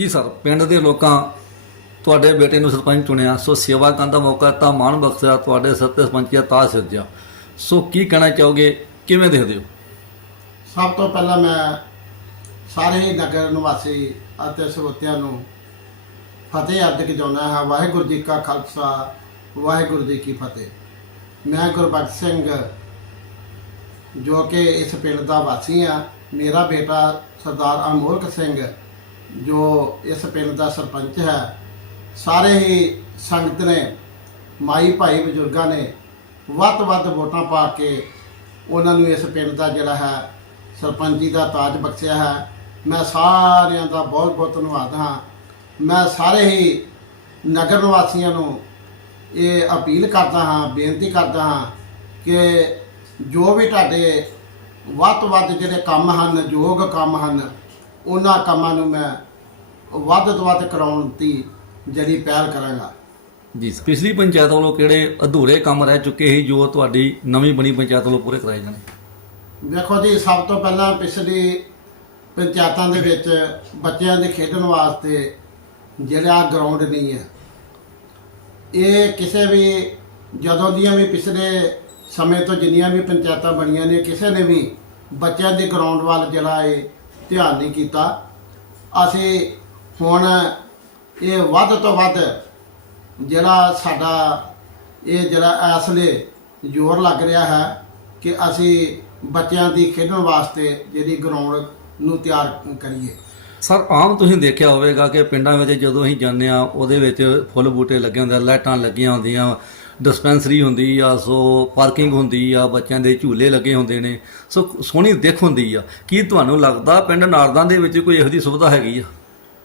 ਜੀ ਸਰ, ਪਿੰਡ ਦੇ ਲੋਕਾਂ ਤੁਹਾਡੇ ਬੇਟੇ ਨੂੰ ਸਰਪੰਚ ਚੁਣਿਆ, ਸੋ ਸੇਵਾ ਕਰਨ ਦਾ ਮੌਕਾ ਤਾਂ ਮਾਣ ਬਖਸ਼ਿਆ, ਤੁਹਾਡੇ ਸੱਤੇ ਸਰਪੰਚੀਆ ਤਾਜ ਸਿਰਜਿਆ। ਸੋ ਕੀ ਕਹਿਣਾ ਚਾਹੋਗੇ? ਕਿਵੇਂ ਦੇਖਦੇ ਹੋ? ਸਭ ਤੋਂ ਪਹਿਲਾਂ ਮੈਂ ਸਾਰੇ ਹੀ ਨਗਰ ਨਿਵਾਸੀ ਅਤੇ ਸਰੋਤਿਆਂ ਨੂੰ ਫਤਿਹ ਅਰਜ ਚਾਹੁੰਦਾ ਹਾਂ, ਵਾਹਿਗੁਰੂ ਜੀ ਕਾ ਖਾਲਸਾ, ਵਾਹਿਗੁਰੂ ਜੀ ਕੀ ਫਤਿਹ। ਮੈਂ ਗੁਰਬਖਸ਼ ਸਿੰਘ, ਜੋ ਕਿ ਇਸ ਪਿੰਡ ਦਾ ਵਾਸੀ ਆ ਮੇਰਾ ਬੇਟਾ ਸਰਦਾਰ ਅਮੋਲਕ ਸਿੰਘ ਜੋ ਇਸ ਪਿੰਡ ਦਾ ਸਰਪੰਚ ਹੈ, ਸਾਰੇ ਹੀ ਸੰਗਤ ਨੇ, ਮਾਈ ਭਾਈ ਬਜ਼ੁਰਗਾਂ ਨੇ ਵੱਧ ਤੋਂ ਵੱਧ ਵੋਟਾਂ ਪਾ ਕੇ ਉਹਨਾਂ ਨੂੰ ਇਸ ਪਿੰਡ ਦਾ ਜਿਹੜਾ ਹੈ, ਸਰਪੰਚੀ ਦਾ ਤਾਜ ਬਖਸ਼ਿਆ ਹੈ। ਮੈਂ ਸਾਰਿਆਂ ਦਾ ਬਹੁਤ ਬਹੁਤ ਧੰਨਵਾਦ ਹਾਂ। ਮੈਂ ਸਾਰੇ ਹੀ ਨਗਰ ਨਿਵਾਸੀਆਂ ਨੂੰ ਇਹ ਅਪੀਲ ਕਰਦਾ ਹਾਂ, ਬੇਨਤੀ ਕਰਦਾ ਹਾਂ ਕਿ ਜੋ ਵੀ ਤੁਹਾਡੇ ਵੱਧ ਤੋਂ ਵੱਧ ਜਿਹੜੇ ਕੰਮ ਹਨ, ਯੋਗ ਕੰਮ ਹਨ ਉਹਨਾਂ ਕੰਮਾਂ ਨੂੰ ਮੈਂ ਵੱਧ ਤੋਂ ਵੱਧ ਕਰਾਉਣ ਦੀ ਜਿਹੜੀ ਪਹਿਲ ਕਰਾਂਗਾ। ਜੀ ਸਰ ਪਿਛਲੀ ਪੰਚਾਇਤ ਵੱਲੋਂ ਕਿਹੜੇ ਅਧੂਰੇ ਕੰਮ ਰਹਿ ਚੁੱਕੇ ਸੀ ਜੋ ਤੁਹਾਡੀ ਨਵੀਂ ਬਣੀ ਪੰਚਾਇਤ ਵੱਲੋਂ ਪੂਰੇ ਕਰਾਏ ਜਾਣੇ? ਦੇਖੋ ਜੀ ਸਭ ਤੋਂ ਪਹਿਲਾਂ ਪਿਛਲੀ ਪੰਚਾਇਤਾਂ ਦੇ ਵਿੱਚ ਬੱਚਿਆਂ ਦੇ ਖੇਡਣ ਵਾਸਤੇ ਜਿਹੜਾ ਗਰਾਊਂਡ ਨਹੀਂ ਹੈ। ਇਹ ਕਿਸੇ ਵੀ ਜਦੋਂ ਦੀਆਂ ਵੀ ਪਿਛਲੇ ਸਮੇਂ ਤੋਂ ਜਿੰਨੀਆਂ ਵੀ ਪੰਚਾਇਤਾਂ ਬਣੀਆਂ ਨੇ ਕਿਸੇ ਨੇ ਵੀ ਬੱਚਿਆਂ ਦੇ ਗਰਾਊਂਡ ਵੱਲ ਜਿਹੜਾ ਇਹ ਧਿਆਨ ਨਹੀਂ ਕੀਤਾ। ਅਸੀਂ ਹੁਣ ਇਹ ਵੱਧ ਤੋਂ ਵੱਧ ਜਿਹੜਾ ਸਾਡਾ ਇਹ ਜਿਹੜਾ ਐਸਲੇ ਜ਼ੋਰ ਲੱਗ ਰਿਹਾ ਹੈ ਕਿ ਅਸੀਂ ਬੱਚਿਆਂ ਦੀ ਖੇਡਣ ਵਾਸਤੇ ਜਿਹੜੀ ਗਰਾਊਂਡ ਨੂੰ ਤਿਆਰ ਕਰੀਏ। ਸਰ, ਆਮ ਤੁਸੀਂ ਦੇਖਿਆ ਹੋਵੇਗਾ ਕਿ ਪਿੰਡਾਂ ਵਿੱਚ ਜਦੋਂ ਅਸੀਂ ਜਾਂਦੇ ਆ ਉਹਦੇ ਵਿੱਚ ਫੁੱਲ ਬੂਟੇ ਲੱਗੇ ਹੁੰਦੇ ਲਾਈਟਾਂ ਲੱਗੀਆਂ ਹੁੰਦੀਆਂ ਡਿਸਪੈਂਸਰੀ ਹੁੰਦੀ ਆ, ਸੋ ਪਾਰਕਿੰਗ ਹੁੰਦੀ ਆ, ਬੱਚਿਆਂ ਦੇ ਝੂਲੇ ਲੱਗੇ ਹੁੰਦੇ ਨੇ, ਸੋ ਸੋਹਣੀ ਦਿੱਖ ਹੁੰਦੀ ਆ। ਕੀ ਤੁਹਾਨੂੰ ਲੱਗਦਾ ਪਿੰਡ ਨਾਰਦਾਂ ਦੇ ਵਿੱਚ ਕੋਈ ਇਹੋ ਜਿਹੀ ਸੁਵਿਧਾ ਹੈਗੀ ਆ?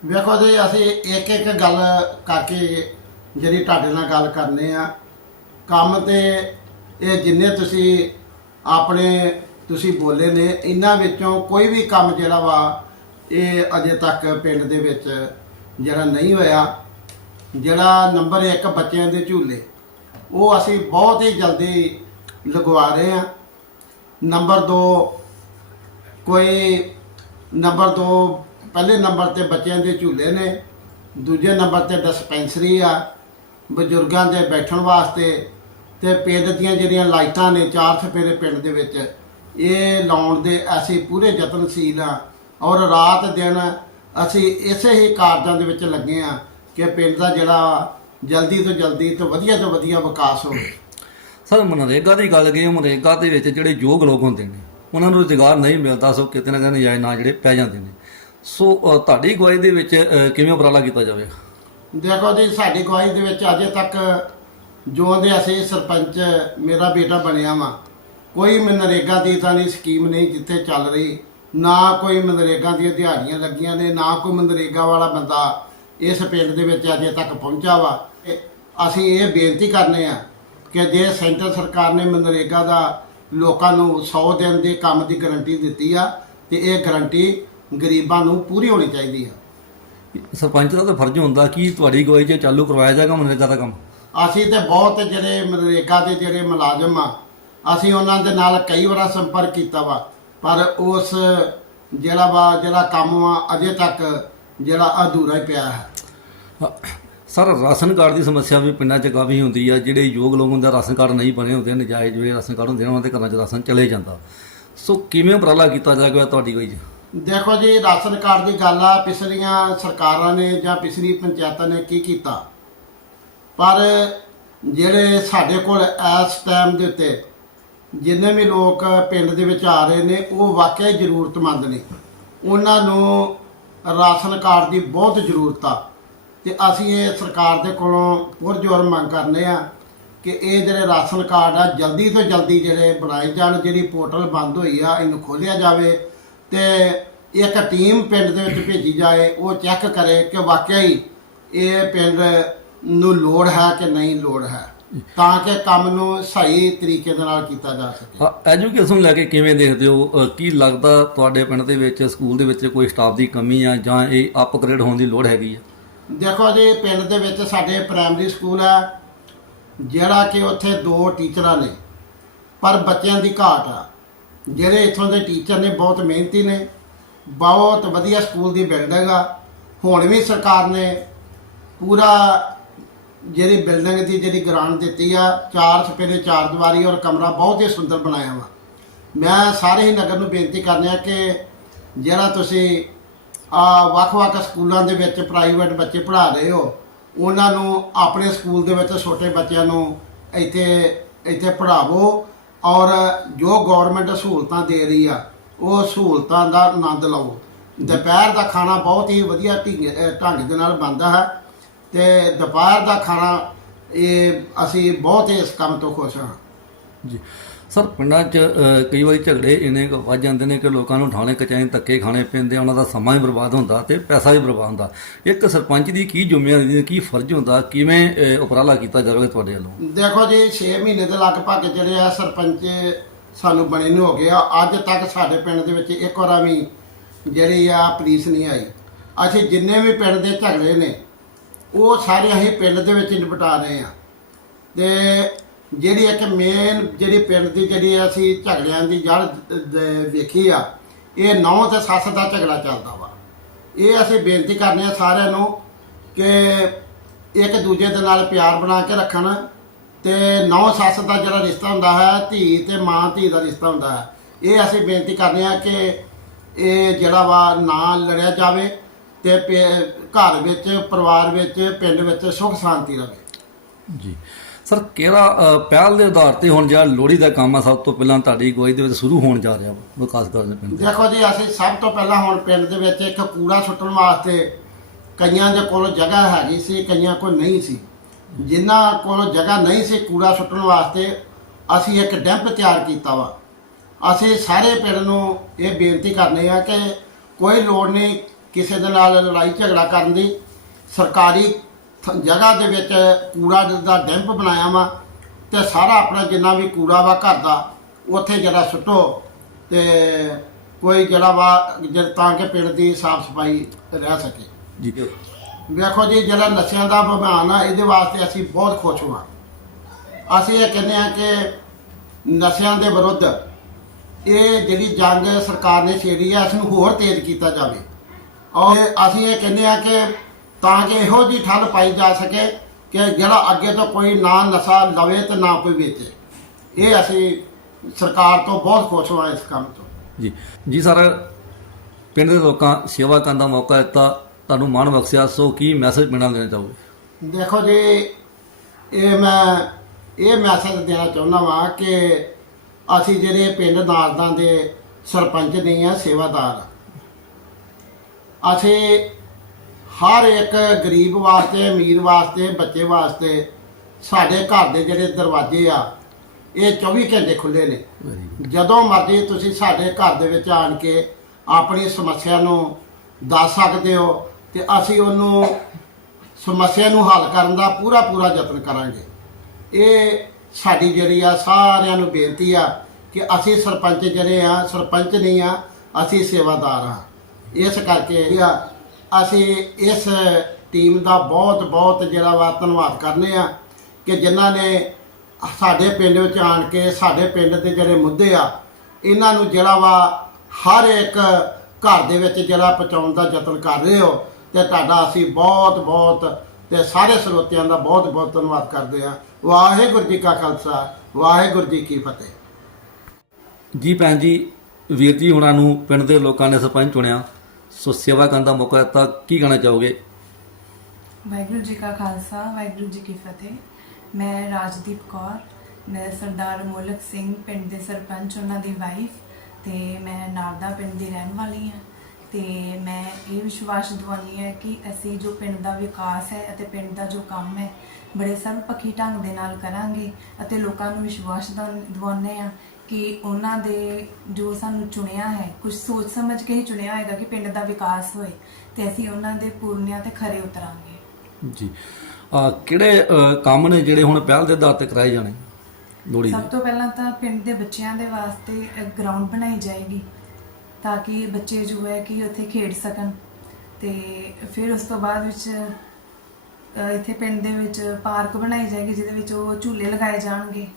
ਵੇਖੋ ਜੀ, ਅਸੀਂ ਇੱਕ ਇੱਕ ਗੱਲ ਕਰਕੇ ਜਿਹੜੀ ਤੁਹਾਡੇ ਨਾਲ ਗੱਲ ਕਰਨੇ ਆ। ਕੰਮ ਤੇ ਇਹ ਜਿੰਨੇ ਤੁਸੀਂ ਆਪਣੇ ਤੁਸੀਂ ਬੋਲੇ ਨੇ, ਇਹਨਾਂ ਵਿੱਚੋਂ ਕੋਈ ਵੀ ਕੰਮ ਜਿਹੜਾ ਵਾ, ਇਹ ਅਜੇ ਤੱਕ ਪਿੰਡ ਦੇ ਵਿੱਚ ਜਿਹੜਾ ਨਹੀਂ ਹੋਇਆ। ਜਿਹੜਾ ਨੰਬਰ 1 ਬੱਚਿਆਂ ਦੇ ਝੂਲੇ। ਉਹ ਅਸੀਂ ਬਹੁਤ ਹੀ ਜਲਦੀ ਲਗਵਾ ਰਹੇ ਹਾਂ। ਨੰਬਰ 2 ਕੋਈ ਨੰਬਰ 2 ਪਹਿਲੇ ਨੰਬਰ ਤੇ ਬੱਚਿਆਂ ਦੇ ਝੂਲੇ ਨੇ, ਦੂਜੇ ਨੰਬਰ ਤੇ ਡਿਸਪੈਂਸਰੀ ਆ, ਬਜ਼ੁਰਗਾਂ ਦੇ ਬੈਠਣ ਵਾਸਤੇ ਤੇ ਪਿੰਡ ਦੀਆਂ ਜਿਹੜੀਆਂ ਲਾਈਟਾਂ ਨੇ, ਚਾਰ ਸਪੇਰੇ ਪਿੰਡ ਦੇ ਵਿੱਚ, ਇਹ ਲਾਉਣ ਦੇ ਅਸੀਂ ਪੂਰੇ ਯਤਨਸ਼ੀਲ ਆ ਔਰ ਰਾਤ ਦਿਨ ਅਸੀਂ ਇਸੇ ਹੀ ਕਾਰਜਾਂ ਦੇ ਵਿੱਚ ਲੱਗੇ ਆ ਕਿ ਪਿੰਡ ਦਾ ਜਿਹੜਾ ਜਲਦੀ ਤੋਂ ਜਲਦੀ ਤੇ ਵਧੀਆ ਤੋਂ ਵਧੀਆ ਵਿਕਾਸ ਹੋਵੇ। ਸਰ ਮਨਰੇਗਾ ਦੀ ਗੱਲ ਗਈ ਮਨਰੇਗਾ ਦੇ ਵਿੱਚ ਜਿਹੜੇ ਯੋਗ ਲੋਕ ਹੁੰਦੇ ਨੇ ਉਹਨਾਂ ਨੂੰ ਰੁਜ਼ਗਾਰ ਨਹੀਂ ਮਿਲਦਾ ਸੋ ਕਿਤੇ ਨਾ ਕਿਤੇ ਨਜਾਇਜ਼ ਨਾ ਜਿਹੜੇ ਪੈ ਜਾਂਦੇ ਨੇ। ਸੋ ਤੁਹਾਡੀ ਅਗਵਾਈ ਦੇ ਵਿੱਚ ਕਿਵੇਂ ਉਪਰਾਲਾ ਕੀਤਾ ਜਾਵੇਗਾ ਦੇਖੋ ਜੀ ਸਾਡੀ ਗਵਾਹੀ ਦੇ ਵਿੱਚ ਅਜੇ ਤੱਕ ਜੋ ਦੇ ਅਸੀਂ ਸਰਪੰਚ ਮੇਰਾ ਬੇਟਾ ਬਣਿਆ ਵਾ ਕੋਈ ਮਨਰੇਗਾ ਦੀ ਤਾਂ ਨਹੀਂ ਸਕੀਮ ਨਹੀਂ ਜਿੱਥੇ ਚੱਲ ਰਹੀ ਨਾ ਕੋਈ ਮਨਰੇਗਾ ਦੀਆਂ ਦਿਹਾੜੀਆਂ ਲੱਗੀਆਂ ਨੇ ਨਾ ਕੋਈ ਮਨਰੇਗਾ ਵਾਲਾ ਬੰਦਾ ਇਸ ਪਿੰਡ ਦੇ ਵਿੱਚ ਅਜੇ ਤੱਕ ਪਹੁੰਚਾ ਵਾ। ਅਸੀਂ ਇਹ ਬੇਨਤੀ ਕਰਨੇ ਆ ਕਿ ਜੇ ਸੈਂਟਰ ਸਰਕਾਰ ਨੇ ਮਨਰੇਗਾ ਦਾ ਲੋਕਾਂ ਨੂੰ 100 ਦਿਨ ਦੇ ਕੰਮ ਦੀ ਗਾਰੰਟੀ ਦਿੱਤੀ ਆ ਤੇ ਇਹ ਗਾਰੰਟੀ ਗਰੀਬਾਂ ਨੂੰ ਪੂਰੀ ਹੋਣੀ ਚਾਹੀਦੀ ਆ। ਸਰਪੰਚ ਦਾ ਤਾਂ ਫਰਜ਼ ਹੁੰਦਾ ਕਿ ਤੁਹਾਡੀ ਅਗਵਾਈ 'ਚ ਚਾਲੂ ਕਰਵਾਇਆ ਜਾਏਗਾ ਮਨਰੇਗਾ ਦਾ ਕੰਮ। ਅਸੀਂ ਤੇ ਬਹੁਤ ਜਿਹੜੇ ਮਨਰੇਗਾ ਦੇ ਜਿਹੜੇ ਮੁਲਾਜ਼ਮ ਆ ਅਸੀਂ ਉਹਨਾਂ ਦੇ ਨਾਲ ਕਈ ਵਾਰ ਸੰਪਰਕ ਕੀਤਾ ਵਾ ਪਰ ਉਸ ਜਿਹੜਾ ਵਾ ਜਿਹੜਾ ਕੰਮ ਆ ਅਜੇ ਤੱਕ ਜਿਹੜਾ ਅਧੂਰਾ ਹੀ ਪਿਆ ਹੈ। ਸਰ ਰਾਸ਼ਨ ਕਾਰਡ ਦੀ ਸਮੱਸਿਆ ਵੀ ਪਿੰਡਾਂ 'ਚ ਕਾਫੀ ਹੁੰਦੀ ਆ। ਜਿਹੜੇ ਯੋਗ ਲੋਕ ਹੁੰਦੇ ਆ, ਰਾਸ਼ਨ ਕਾਰਡ ਨਹੀਂ ਬਣੇ ਹੁੰਦੇ ਨਜਾਇਜ਼ ਜਿਹੜੇ ਰਾਸ਼ਨ ਕਾਰਡ ਹੁੰਦੇ ਨੇ ਉਹਨਾਂ ਦੇ ਘਰਾਂ 'ਚ ਰਾਸ਼ਨ ਚਲੇ ਜਾਂਦਾ। ਸੋ ਕਿਵੇਂ ਉਪਰਾਲਾ ਕੀਤਾ ਜਾਏਗਾ ਤੁਹਾਡੀ ਕੋਈ? ਦੇਖੋ ਜੀ ਰਾਸ਼ਨ ਕਾਰਡ ਦੀ ਗੱਲ ਆ ਪਿਛਲੀਆਂ ਸਰਕਾਰਾਂ ਨੇ ਜਾਂ ਪਿਛਲੀ ਪੰਚਾਇਤਾਂ ਨੇ ਕੀ ਕੀਤਾ? ਪਰ ਜਿਹੜੇ ਸਾਡੇ ਕੋਲ ਇਸ ਟਾਈਮ ਦੇ ਉੱਤੇ ਜਿੰਨੇ ਵੀ ਲੋਕ ਪਿੰਡ ਦੇ ਵਿੱਚ ਆ ਰਹੇ ਨੇ ਉਹ ਵਾਕਿਆ ਹੀ ਜ਼ਰੂਰਤਮੰਦ ਨੇ। ਉਹਨਾਂ ਨੂੰ ਰਾਸ਼ਨ ਕਾਰਡ ਦੀ ਬਹੁਤ ਜ਼ਰੂਰਤ ਆ। ਤੇ ਅਸੀਂ ਇਹ ਸਰਕਾਰ ਦੇ ਕੋਲੋਂ ਪੁਰਜੋਰ ਮੰਗ ਕਰਨੇ ਆ ਕਿ ਇਹ ਜਿਹੜੇ ਰਾਸ਼ਨ ਕਾਰਡ ਆ, ਜਲਦੀ ਤੋਂ ਜਲਦੀ ਜਿਹੜੇ ਬਣਾਏ ਜਾਣ, ਜਿਹੜੀ ਪੋਰਟਲ ਬੰਦ ਹੋਈ ਆ, ਇਹਨੂੰ ਖੋਲਿਆ ਜਾਵੇ ਤੇ ਇੱਕ ਟੀਮ ਪਿੰਡ ਦੇ ਵਿੱਚ ਭੇਜੀ ਜਾਏ, ਉਹ ਚੈੱਕ ਕਰੇ ਕਿ ਵਾਕਿਆ ਹੀ ਇਹ ਪਿੰਡ ਨੂੰ ਲੋੜ ਹੈ ਕਿ ਨਹੀਂ ਲੋੜ ਹੈ। ਤਾਂ ਕਿ ਕੰਮ ਨੂੰ ਸਹੀ ਤਰੀਕੇ ਦੇ ਨਾਲ ਕੀਤਾ ਜਾ ਸਕੇ। ਐਜੂਕੇਸ਼ਨ ਲੈ ਕੇ ਕਿਵੇਂ ਦੇਖਦੇ ਹੋ? ਅ, ਕੀ ਲੱਗਦਾ ਤੁਹਾਡੇ ਪਿੰਡ ਦੇ ਵਿੱਚ ਸਕੂਲ ਦੇ ਵਿੱਚ ਕੋਈ ਸਟਾਫ ਦੀ ਕਮੀ ਆ ਜਾਂ ਇਹ ਅਪਗ੍ਰੇਡ ਹੋਣ ਦੀ ਲੋੜ ਹੈਗੀ ਆ? ਦੇਖੋ ਜੀ ਪਿੰਡ ਦੇ ਵਿੱਚ ਸਾਡੇ ਪ੍ਰਾਇਮਰੀ ਸਕੂਲ ਹੈ ਜਿਹੜਾ ਕਿ ਉੱਥੇ ਦੋ ਟੀਚਰਾਂ ਨੇ ਪਰ ਬੱਚਿਆਂ ਦੀ ਘਾਟ ਆ। ਜਿਹੜੇ ਇੱਥੋਂ ਦੇ ਟੀਚਰ ਨੇ ਬਹੁਤ ਮਿਹਨਤੀ ਨੇ ਬਹੁਤ ਵਧੀਆ ਸਕੂਲ ਦੀ ਬਿਲਡਿੰਗ ਆ। ਹੁਣ ਵੀ ਸਰਕਾਰ ਨੇ ਪੂਰਾ ਜਿਹੜੀ ਬਿਲਡਿੰਗ ਦੀ ਜਿਹੜੀ ਗ੍ਰਾਂਟ ਦਿੱਤੀ ਆ, ਚਾਰ ਸਪੇਰੇ ਚਾਰ ਦੀਵਾਰੀ ਔਰ ਕਮਰਾ ਬਹੁਤ ਹੀ ਸੁੰਦਰ ਬਣਾਇਆ ਵਾ। ਮੈਂ ਸਾਰੇ ਹੀ ਨਗਰ ਨੂੰ ਬੇਨਤੀ ਕਰਨੀ ਆ ਕਿ ਜਿਹੜਾ ਤੁਸੀਂ ਆ ਵੱਖ-ਵੱਖ ਸਕੂਲਾਂ ਦੇ ਵਿੱਚ ਪ੍ਰਾਈਵੇਟ ਬੱਚੇ ਪੜ੍ਹਾ ਰਹੇ ਹੋ, ਉਹਨਾਂ ਨੂੰ ਆਪਣੇ ਸਕੂਲ ਦੇ ਵਿੱਚ ਛੋਟੇ ਬੱਚਿਆਂ ਨੂੰ ਇੱਥੇ ਇੱਥੇ ਪੜ੍ਹਾਵੋ ਔਰ ਜੋ ਗਵਰਨਮੈਂਟ ਸਹੂਲਤਾਂ ਦੇ ਰਹੀ ਆ, ਉਹ ਸਹੂਲਤਾਂ ਦਾ ਆਨੰਦ ਲਓ ਦੁਪਹਿਰ ਦਾ ਖਾਣਾ ਬਹੁਤ ਹੀ ਵਧੀਆ ਢੰਗ ਢੰਗ ਦੇ ਨਾਲ ਬਣਦਾ ਹੈ। ਤੇ ਦੁਪਹਿਰ ਦਾ ਖਾਣਾ ਇਹ ਅਸੀਂ ਬਹੁਤ ਇਸ ਕੰਮ ਤੋਂ ਖੁਸ਼ ਹਾਂ। ਜੀ। ਸਰ ਪਿੰਡਾਂ 'ਚ ਕਈ ਵਾਰੀ ਝਗੜੇ ਇੰਨੇ ਕੁ ਵੱਜ ਜਾਂਦੇ ਨੇ ਕਿ ਲੋਕਾਂ ਨੂੰ ਥਾਣੇ ਕਚਹਿਰੀ ਧੱਕੇ ਖਾਣੇ ਪੈਂਦੇ ਆ, ਉਹਨਾਂ ਦਾ ਸਮਾਂ ਵੀ ਬਰਬਾਦ ਹੁੰਦਾ ਤੇ ਪੈਸਾ ਵੀ ਬਰਬਾਦ ਹੁੰਦਾ। ਇੱਕ ਸਰਪੰਚ ਦੀ ਕੀ ਜ਼ਿੰਮੇਵਾਰੀ ਕੀ ਫਰਜ਼ ਹੁੰਦਾ ਕਿਵੇਂ ਉਪਰਾਲਾ ਕੀਤਾ ਜਾਵੇ ਤੁਹਾਡੇ ਵੱਲੋਂ? ਦੇਖੋ ਜੀ 6 ਮਹੀਨੇ ਦੇ ਲਗਭਗ ਜਿਹੜੇ ਆ ਸਰਪੰਚ ਸਾਨੂੰ ਬਣੇ ਨੂੰ ਹੋ ਗਿਆ ਅੱਜ ਤੱਕ ਸਾਡੇ ਪਿੰਡ ਦੇ ਵਿੱਚ ਇੱਕ ਵਾਰ ਵੀ ਜਿਹੜੀ ਆ ਪੁਲਿਸ ਨਹੀਂ ਆਈ। ਅਸੀਂ ਜਿੰਨੇ ਵੀ ਪਿੰਡ ਦੇ ਝਗੜੇ ਨੇ ਉਹ ਸਾਰੇ ਅਸੀਂ ਪਿੰਡ ਦੇ ਵਿੱਚ ਨਿਪਟਾ ਰਹੇ ਆ ਤੇ ਜਿਹੜੀ ਇੱਕ ਮੇਨ ਜਿਹੜੀ ਪਿੰਡ ਦੀ ਜਿਹੜੀ ਅਸੀਂ ਝਗੜਿਆਂ ਦੀ ਜੜ ਵੇਖੀ ਆ, ਇਹ ਨੌ ਤੇ ਸੱਸ ਦਾ ਝਗੜਾ ਚੱਲਦਾ ਵਾ। ਇਹ ਅਸੀਂ ਬੇਨਤੀ ਕਰਨੇ ਆ ਸਾਰਿਆਂ ਨੂੰ ਕਿ ਇੱਕ ਦੂਜੇ ਦੇ ਨਾਲ ਪਿਆਰ ਬਣਾ ਕੇ ਰੱਖਣ ਤੇ ਨੌ ਸੱਸ ਦਾ ਜਿਹੜਾ ਰਿਸ਼ਤਾ ਹੁੰਦਾ ਹੈ, ਧੀ ਤੇ ਮਾਂ ਧੀ ਦਾ ਰਿਸ਼ਤਾ ਹੁੰਦਾ ਹੈ, ਇਹ ਅਸੀਂ ਬੇਨਤੀ ਕਰਦੇ ਆ ਕਿ ਇਹ ਜਿਹੜਾ ਵਾ ਨਾ ਲੜਿਆ ਜਾਵੇ ਤੇ ਪੇ- ਘਰ ਵਿੱਚ ਪਰਿਵਾਰ ਵਿੱਚ ਪਿੰਡ ਵਿੱਚ ਸੁਖ ਸ਼ਾਂਤੀ ਰਹੇ ਜੀ। ਸਰ ਕਿਹੜਾ ਅ, ਪਹਿਲ ਦੇ ਆਧਾਰ ਤੇ ਹੁਣ ਜਿਹੜਾ ਲੋਹੜੀ ਦਾ ਕੰਮ ਆ ਸਭ ਤੋਂ ਪਹਿਲਾਂ ਤੁਹਾਡੀ ਅਗਵਾਈ ਦੇ ਵਿੱਚ ਸ਼ੁਰੂ ਹੋਣ ਜਾ ਰਿਹਾ ਵਾ ਵਿਕਾਸ ਕਰਨ ਦੇ ਪਿੰਡ ਦੇ ਦੇਖੋ ਜੀ ਅਸੀਂ ਸਭ ਤੋਂ ਪਹਿਲਾਂ ਹੁਣ ਪਿੰਡ ਦੇ ਵਿੱਚ ਇੱਕ ਕੂੜਾ ਸੁੱਟਣ ਵਾਸਤੇ ਕਈਆਂ ਦੇ ਕੋਲ ਜਗ੍ਹਾ ਹੈਗੀ ਸੀ ਕਈਆਂ ਕੋਲ ਨਹੀਂ ਸੀ। ਜਿਨ੍ਹਾਂ ਕੋਲ ਜਗ੍ਹਾ ਨਹੀਂ ਸੀ ਕੂੜਾ ਸੁੱਟਣ ਵਾਸਤੇ ਅਸੀਂ ਇੱਕ ਡੈਂਪ ਤਿਆਰ ਕੀਤਾ ਵਾ। ਅਸੀਂ ਸਾਰੇ ਪਿੰਡ ਨੂੰ ਇਹ ਬੇਨਤੀ ਕਰਨੇ ਆ ਕਿ ਕੋਈ ਲੋੜ ਨਹੀਂ ਕਿਸੇ ਦੇ ਨਾਲ ਲੜਾਈ ਝਗੜਾ ਕਰਨ ਦੀ ਸਰਕਾਰੀ ਜਗ੍ਹਾ ਦੇ ਵਿੱਚ ਕੂੜਾ ਦਾ ਡੈਂਪ ਬਣਾਇਆ ਵਾ ਤੇ ਸਾਰਾ ਆਪਣਾ ਜਿੰਨਾ ਵੀ ਕੂੜਾ ਵਾ ਘਰ ਦਾ ਉੱਥੇ ਜਿਹੜਾ ਸੁੱਟੋ ਤੇ ਕੋਈ ਜਿਹੜਾ ਵਾ ਜਦ ਤਾਂ ਕਿ ਪਿੰਡ ਦੀ ਸਾਫ਼ ਸਫ਼ਾਈ ਰਹਿ ਸਕੇ। ਜੀ। ਵੇਖੋ ਜੀ ਜਿਹੜਾ ਨਸ਼ਿਆਂ ਦਾ ਅਭਿਆਨ ਆ ਇਹਦੇ ਵਾਸਤੇ ਅਸੀਂ ਬਹੁਤ ਖੁਸ਼ ਹਾਂ ਅਸੀਂ ਇਹ ਕਹਿੰਦੇ ਆ ਕਿ ਨਸ਼ਿਆਂ ਦੇ ਵਿਰੁੱਧ ਇਹ ਜਿਹੜੀ ਜੰਗ ਸਰਕਾਰ ਨੇ ਛੇੜੀ ਆ ਇਸ ਨੂੰ ਹੋਰ ਤੇਜ਼ ਕੀਤਾ ਜਾਵੇ। ਔਰ ਅਸੀਂ ਇਹ ਕਹਿੰਦੇ ਆ ਕਿ ਤਾਂ ਕਿ ਇਹੋ ਜੀ ਠੱਲ ਪਾਈ ਜਾ ਸਕੇ ਕਿ ਜਿਹੜਾ ਅੱਗੇ ਤੋਂ ਕੋਈ ਨਾ ਨਸ਼ਾ ਲਵੇ ਤੇ ਨਾ ਕੋਈ ਵੇਚੇ। ਇਹ ਅਸੀਂ ਸਰਕਾਰ ਤੋਂ ਬਹੁਤ ਖੁਸ਼ ਹਾਂ ਇਸ ਕੰਮ ਤੋਂ। ਜੀ। ਜੀ ਸਰ ਪਿੰਡ ਦੇ ਲੋਕਾਂ ਸੇਵਾ ਕਰਨ ਦਾ ਮੌਕਾ ਦਿੱਤਾ। ਤੁਹਾਨੂੰ ਮਾਣ ਬਖਸ਼ਿਆ। ਸੋ ਕੀ ਮੈਸੇਜ ਪਿੰਡਾਂ ਨੂੰ ਦੇਣਾ ਚਾਹੋਗੇ? ਦੇਖੋ ਜੀ ਇਹ ਮੈਂ ਇਹ ਮੈਸੇਜ ਦੇਣਾ ਚਾਹੁੰਦਾ ਵਾਂ ਕਿ ਅਸੀਂ ਜਿਹੜੇ ਪਿੰਡ ਨਾਰਦਾਂ ਦੇ ਸਰਪੰਚ ਨਹੀਂ ਆ ਸੇਵਾਦਾਰ ਆ। ਅਸੀਂ ਹਰ ਇੱਕ ਗਰੀਬ ਵਾਸਤੇ, ਅਮੀਰ ਵਾਸਤੇ, ਬੱਚੇ ਵਾਸਤੇ ਸਾਡੇ ਘਰ ਦੇ ਜਿਹੜੇ ਦਰਵਾਜ਼ੇ ਆ, ਇਹ 24 ਘੰਟੇ ਖੁੱਲੇ ਨੇ। ਜਦੋਂ ਮਰਜ਼ੀ ਤੁਸੀਂ ਸਾਡੇ ਘਰ ਦੇ ਵਿੱਚ ਆਣ ਕੇ ਆਪਣੀ ਸਮੱਸਿਆ ਨੂੰ ਦੱਸ ਸਕਦੇ ਹੋ ਤੇ ਅਸੀਂ ਉਹਨੂੰ ਸਮੱਸਿਆ ਨੂੰ ਹੱਲ ਕਰਨ ਦਾ ਪੂਰਾ ਪੂਰਾ ਯਤਨ ਕਰਾਂਗੇ। ਇਹ ਸਾਡੀ ਜਿਹੜੀ ਆ ਸਾਰਿਆਂ ਨੂੰ ਬੇਨਤੀ ਆ ਕਿ ਅਸੀਂ ਸਰਪੰਚ ਜਿਹੜੇ ਆ, ਸਰਪੰਚ ਨਹੀਂ ਆ, ਅਸੀਂ ਸੇਵਾਦਾਰ ਆ। ਇਸ ਕਰਕੇ ਇਹ ਆ, ਅਸੀਂ ਇਸ ਟੀਮ ਦਾ ਬਹੁਤ ਬਹੁਤ ਜਿਹੜਾ ਵਾ ਧੰਨਵਾਦ ਕਰਨੇ ਆ ਕਿ ਜਿਨ੍ਹਾਂ ਨੇ ਸਾਡੇ ਪਿੰਡ ਵਿੱਚ ਆਣ ਕੇ ਸਾਡੇ ਪਿੰਡ ਦੇ ਜਿਹੜੇ ਮੁੱਦੇ ਆ ਇਹਨਾਂ ਨੂੰ ਜਿਹੜਾ ਵਾ ਹਰ ਇੱਕ ਘਰ ਦੇ ਵਿੱਚ ਜਿਹੜਾ ਪਹੁੰਚਾਉਣ ਦਾ ਯਤਨ ਕਰ ਰਹੇ ਹੋ ਤੇ ਤੁਹਾਡਾ ਅਸੀਂ ਬਹੁਤ ਬਹੁਤ ਤੇ ਸਾਰੇ ਸਰੋਤਿਆਂ ਦਾ ਬਹੁਤ ਬਹੁਤ ਧੰਨਵਾਦ ਕਰਦੇ ਆ। ਵਾਹਿਗੁਰੂ ਜੀ ਕਾ ਖਾਲਸਾ ਵਾਹਿਗੁਰੂ ਜੀ ਕੀ ਫਤਿਹ। ਜੀ ਭੈਣ ਜੀ ਵੀਰ ਜੀ ਹੁਣਾਂ ਨੂੰ ਪਿੰਡ ਦੇ ਲੋਕਾਂ ਨੇ ਸਰਪੰਚ ਚੁਣਿਆ। ਸੋ ਸੇਵਾ ਕਰਨ ਦਾ ਮੌਕਾ ਦਿੱਤਾ। ਕੀ ਕਹਿਣਾ ਚਾਹੋਗੇ? ਵਾਹਿਗੁਰੂ ਜੀ ਕਾ ਖਾਲਸਾ, ਵਾਹਿਗੁਰੂ ਜੀ ਕੀ ਫਤਿਹ। ਮੈਂ ਰਾਜਦੀਪ ਕੌਰ, ਮੈਂ ਸਰਦਾਰ ਮੋਲਕ ਸਿੰਘ ਪਿੰਡ ਦੇ ਸਰਪੰਚ, ਉਹਨਾਂ ਦੀ ਵਾਈਫ ਤੇ ਮੈਂ ਨਾਰਦਾ ਪਿੰਡ ਦੀ ਰਹਿਣ ਵਾਲੀ ਹਾਂ। ਤੇ ਮੈਂ ਇਹ ਵਿਸ਼ਵਾਸ ਦਿਵਾਉਂਦੀ ਹਾਂ ਕਿ ਅਸੀਂ ਜੋ ਪਿੰਡ ਦਾ ਵਿਕਾਸ ਹੈ ਅਤੇ ਪਿੰਡ ਦਾ ਜੋ ਕੰਮ ਹੈ, ਬੜੇ ਸਰਬਪੱਖੀ ਢੰਗ ਦੇ ਨਾਲ ਕਰਾਂਗੇ ਅਤੇ ਲੋਕਾਂ ਨੂੰ ਵਿਸ਼ਵਾਸ ਦਿਵਾਉਂਦੇ ਹਾਂ ਕਿ ਉਹਨਾਂ ਦੇ ਜੋ ਸਾਨੂੰ ਚੁਣਿਆ ਹੈ ਕੁਝ ਸੋਚ ਸਮਝ ਕੇ ਹੀ ਚੁਣਿਆ ਹੋਏਗਾ ਕਿ ਪਿੰਡ ਦਾ ਵਿਕਾਸ ਹੋਏ ਤੇ ਅਸੀਂ ਉਹਨਾਂ ਦੇ ਪੂਰਨਿਆਂ ਤੇ ਖਰੇ ਉਤਰਾਂਗੇ। ਜੀ। ਆ ਕਿਹੜੇ ਕੰਮ ਨੇ ਜਿਹੜੇ ਹੁਣ ਪਹਿਲ ਦੇ ਆਧਾਰ ਤੇ ਕਰਾਏ ਜਾਣੇ? ਲੋਹੜੀ ਸਭ ਤੋਂ ਪਹਿਲਾਂ ਤਾਂ ਪਿੰਡ ਦੇ ਬੱਚਿਆਂ ਦੇ ਵਾਸਤੇ ਗਰਾਊਂਡ ਬਣਾਈ ਜਾਏਗੀ ਤਾਂ ਕਿ ਬੱਚੇ ਜੋ ਹੈ ਕਿ ਉੱਥੇ ਖੇਡ ਸਕਣ ਤੇ ਫਿਰ ਉਸ ਤੋਂ ਬਾਅਦ ਵਿੱਚ ਇੱਥੇ ਪਿੰਡ ਦੇ ਵਿੱਚ ਪਾਰਕ ਬਣਾਈ ਜਾਏਗੀ ਜਿਹਦੇ ਵਿੱਚ ਉਹ ਝੂਲੇ ਲਗਾਏ ਜਾਣਗੇ।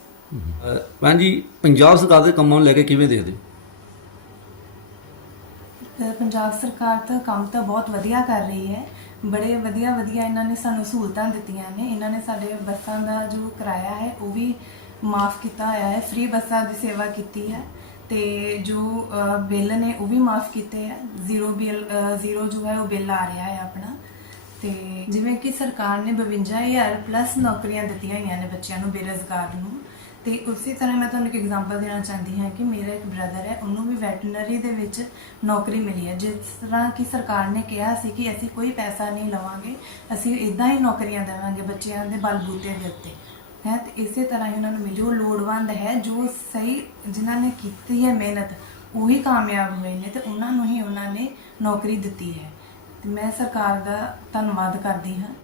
ਭੈਣ ਜੀ ਪੰਜਾਬ ਸਰਕਾਰ ਦੇ ਕੰਮਾਂ ਨੂੰ ਲੈ ਕੇ ਕਿਵੇਂ ਦੇਖਦੇ ਅ, ਪੰਜਾਬ ਸਰਕਾਰ ਤਾਂ ਕੰਮ ਤਾਂ ਬਹੁਤ ਵਧੀਆ ਕਰ ਰਹੀ ਹੈ। ਬੜੇ ਵਧੀਆ ਵਧੀਆ ਇਹਨਾਂ ਨੇ ਸਾਨੂੰ ਸਹੂਲਤਾਂ ਦਿੱਤੀਆਂ ਨੇ। ਇਹਨਾਂ ਨੇ ਸਾਡੇ ਬੱਸਾਂ ਦਾ ਜੋ ਕਿਰਾਇਆ ਹੈ ਉਹ ਵੀ ਮਾਫ ਕੀਤਾ ਹੋਇਆ ਹੈ। ਫ੍ਰੀ ਬੱਸਾਂ ਦੀ ਸੇਵਾ ਕੀਤੀ ਹੈ ਤੇ ਜੋ ਬਿੱਲ ਨੇ ਉਹ ਵੀ ਮਾਫ ਕੀਤੇ ਹੈ। ਜ਼ੀਰੋ ਬਿੱਲ ਜ਼ੀਰੋ ਜੋ ਹੈ ਉਹ ਬਿੱਲ ਆ ਰਿਹਾ ਹੈ ਆਪਣਾ। ਤੇ ਜਿਵੇਂ ਕਿ ਸਰਕਾਰ ਨੇ 52000 ਪਲੱਸ ਨੌਕਰੀਆਂ ਦਿੱਤੀਆਂ ਹੋਈਆਂ ਨੇ ਬੱਚਿਆਂ ਨੂੰ ਬੇਰੁਜ਼ਗਾਰ ਨੂੰ। ਤੇ ਉਸੇ ਤਰ੍ਹਾਂ ਮੈਂ ਤੁਹਾਨੂੰ ਇੱਕ ਐਗਜ਼ਾਮਪਲ ਦੇਣਾ ਚਾਹੁੰਦੀ ਹਾਂ ਕਿ ਮੇਰਾ ਇੱਕ ਬ੍ਰਦਰ ਹੈ, ਉਹਨੂੰ ਵੀ ਵੈਟਰਨਰੀ ਦੇ ਵਿੱਚ ਨੌਕਰੀ ਮਿਲੀ ਹੈ। ਜਿਸ ਤਰ੍ਹਾਂ ਕਿ ਸਰਕਾਰ ਨੇ ਕਿਹਾ ਸੀ ਕਿ ਅਸੀਂ ਕੋਈ ਪੈਸਾ ਨਹੀਂ ਲਵਾਂਗੇ, ਅਸੀਂ ਇਦਾਂ ਹੀ ਨੌਕਰੀਆਂ ਦੇਵਾਂਗੇ ਬੱਚਿਆਂ ਦੇ ਬਲਬੂਤੇ ਦੇ ਉੱਤੇ। ਹੈ, ਤੇ ਇਸੇ ਤਰ੍ਹਾਂ ਹੀ ਉਹਨਾਂ ਨੂੰ ਮਿਲੀ। ਉਹ ਲੋੜਵੰਦ ਹੈ, ਜੋ ਸਹੀ ਜਿਨ੍ਹਾਂ ਨੇ ਕੀਤੀ ਹੈ ਮਿਹਨਤ, ਉਹੀ ਕਾਮਯਾਬ ਹੋਏ ਨੇ ਤੇ ਉਹਨਾਂ ਨੂੰ ਹੀ ਉਹਨਾਂ ਨੇ ਨੌਕਰੀ ਦਿੱਤੀ ਹੈ। ਤੇ ਮੈਂ ਸਰਕਾਰ ਦਾ ਧੰਨਵਾਦ ਕਰਦੀ ਹਾਂ।